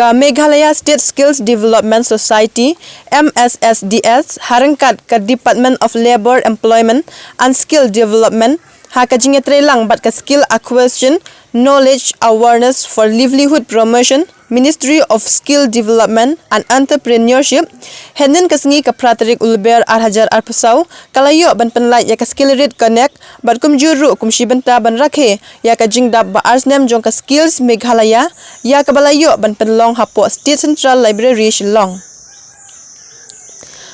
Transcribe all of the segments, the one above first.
Ka Meghalaya State Skills Development Society MSSDS harangkat ke Department of Labour Employment and Skill Development haka jingetrelang bat ke skill acquisition, knowledge awareness for livelihood promotion, Ministry of Skill Development and Entrepreneurship henen kesengi ke praterik ulber arhajar arpusau kalayo ban penlait ya ke skill read connect bat kum juru kum shibenta ban rakhe ya ke jingdap ba arsnem jong ke skills Meghalaya ya ke balayo ban penlong hapo State Central Library Shillong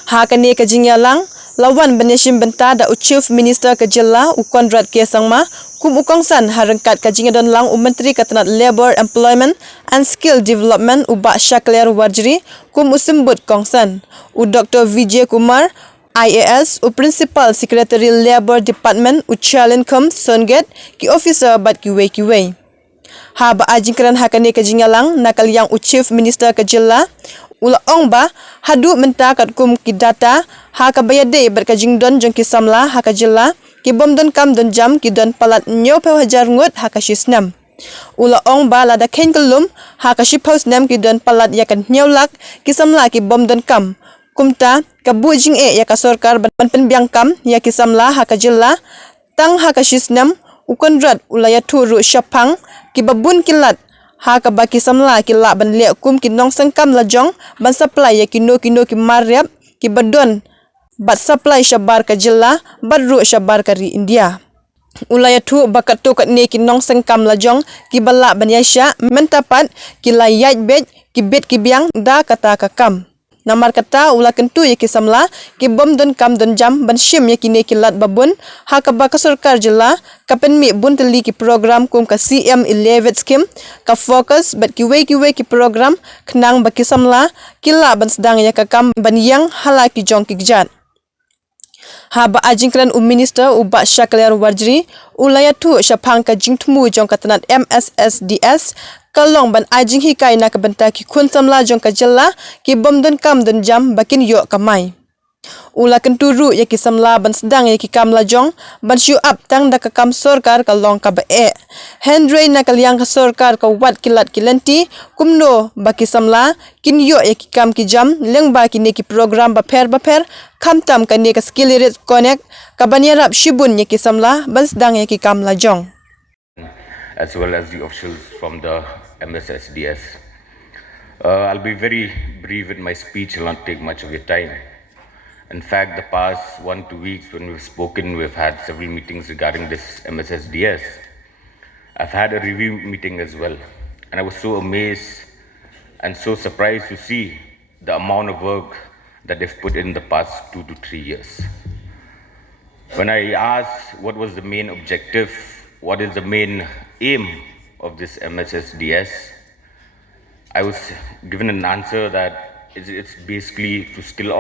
ha ke ne ke jingyalang lawan beneshim benta da Chief Minister ke jylla ukondrat ke sangma kum ukongsan harangkat ke jingadon lang Menteri Katanat Labour Employment and Skill Development ubak Shakler Warjri kum usembut kongsan Dr. Vijay Kumar IAS Principal Secretary Labour Department Chalin Kum Songet ki officer bat kiwe ha ba ajingkran hakane ke jingalang nakal yang Chief Minister ke jylla ula ong ba hadu menta kat kum ki data ha ka bayade ber ka jingdon jong ki samla ha ka jylla kibym donkam donjam ki don palat nyo pe hajar ngut ha ka shisnem ula ong ba lada khen kelum ha ka shipos nem ki don palat ya kan nyolak ki samla kibym donkam kumta ka bu jing ya ka sarkar ban penbiang kam ya ki samla ha ka jylla tang ha ka shisnem ukondrat ulaya turu shapang ki babun kilat ha ka baki samla ki la ban le kum ki nong sangkam lajong ban supply ya ki no ki mariap ki badon bat supply shabar ka jylla badru shabar ka ri India ulaya tu bakat tu kat ne ki nong sangkam lajong ki bala ban yasha mentapat ki layat bet ki bet ki biang da kata ka kam namar kata ula kentu ya ki samla ki bom donkam donjam ban shim ya ki ne ki lat babun ha ka ba ka sarkar jylla ka penmi bun teli ki program kum ka CM 11 scheme ka focus bat ki we ki program knang ba ki samla ki la ban sedang ya ka kam ban yang hala ki jong ki gjat ha ba ajingkran minister ubak Shakler Warjri ulaya tu syapang ka jingtmu jong katanat MSSDS kalong ban ajing hikai na kabenta ki kun samla jong ka jylla ki bom donkam donjam bakin yo kamai ula kenturu ya ki samla ban sedang ya ki kam lajong ban shu up tang da ka kam sarkar kalong ka bae hendrei na kalyang ka sarkar ka wat kilat kilanti kumno baki samla kin yo ya ki kam ki jam leng ba ki ne ki program ba pher kam tam ka ne ka skill rate connect ka banyarap shibun ya ki samla ban sedang ya ki kam lajong as well as the officials from the MSSDS. I'll be very brief in my speech. I'll not take much of your time. In fact, the past 1-2 weeks when we've spoken, we've had several meetings regarding this MSSDS. I've had a review meeting as well. And I was so amazed and so surprised to see the amount of work that they've put in the past 2 to 3 years. When I asked what was the main objective, what is the main aim of this MSSDS, I was given an answer that it's basically to skill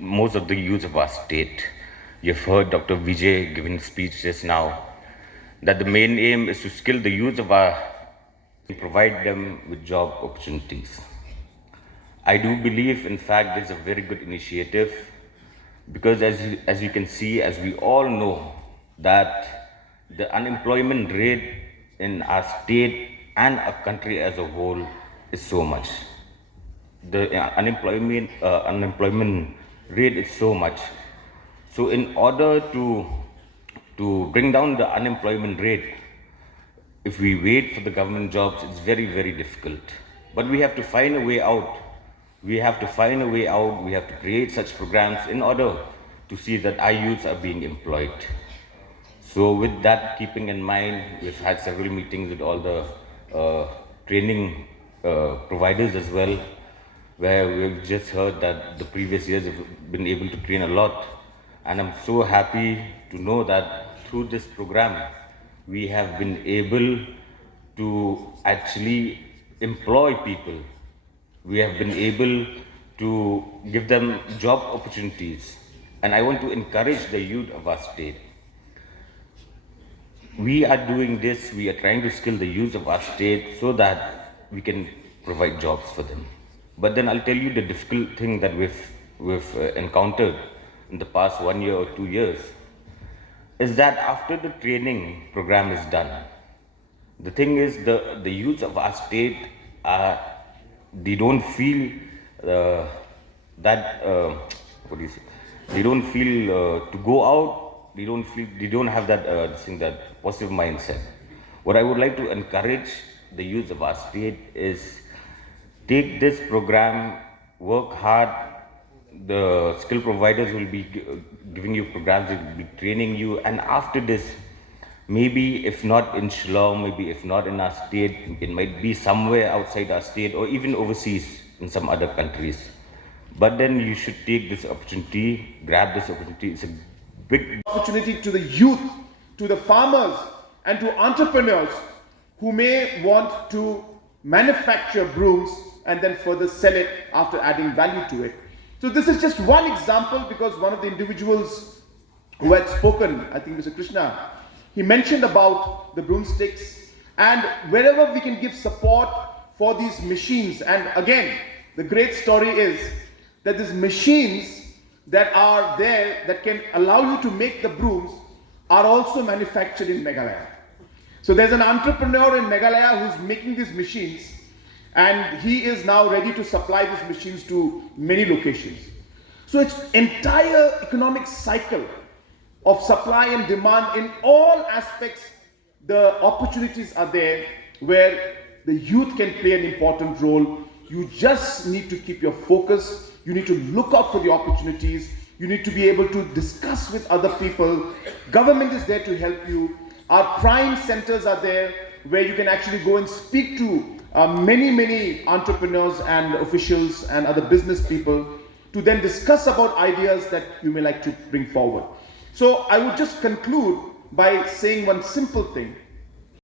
most of the youth of our state. You've heard Dr. Vijay giving a speech just now, that the main aim is to skill the youth of our, provide them with job opportunities. I do believe, in fact, this is a very good initiative because as you can see, as we all know, that the unemployment rate in our state and our country as a whole is so much. The unemployment rate is so much. So in order to bring down the unemployment rate, if we wait for the government jobs, it's very, very difficult. But we have to find a way out. We have to create such programs in order to see that our youths are being employed. So with that keeping in mind, we've had several meetings with all the training providers as well, where we've just heard that the previous years have been able to train a lot. And I'm so happy to know that through this program, we have been able to actually employ people. We have been able to give them job opportunities. And I want to encourage the youth of our state. We are doing this, we are trying to skill the youth of our state so that we can provide jobs for them. But then I'll tell you the difficult thing that we've encountered in the past 1 year or 2 years is that after the training program is done, the thing is the youth of our state are they don't feel that what do you say? They don't feel to go out. They don't have that that positive mindset. What I would like to encourage the youth of our state is take this program, work hard. The skill providers will be giving you programs, they will be training you, and after this, maybe if not in Shillong, maybe if not in our state, it might be somewhere outside our state or even overseas in some other countries. But then you should take this opportunity, grab this opportunity. It's a big opportunity to the youth, to the farmers, and to entrepreneurs who may want to manufacture brooms and then further sell it after adding value to it. So this is just one example, because one of the individuals who had spoken, I think Mr. Khynnah, he mentioned about the broomsticks, and wherever we can give support for these machines. And again, the great story is that these machines that are there that can allow you to make the brooms are also manufactured in Meghalaya. So there's an entrepreneur in Meghalaya who's making these machines, and he is now ready to supply these machines to many locations. So it's entire economic cycle of supply and demand in all aspects. The opportunities are there where the youth can play an important role. You just need to keep your focus. You need to look out for the opportunities. You need to be able to discuss with other people. Government is there to help you. Our prime centers are there where you can actually go and speak to many entrepreneurs and officials and other business people to then discuss about ideas that you may like to bring forward. So I would just conclude by saying one simple thing,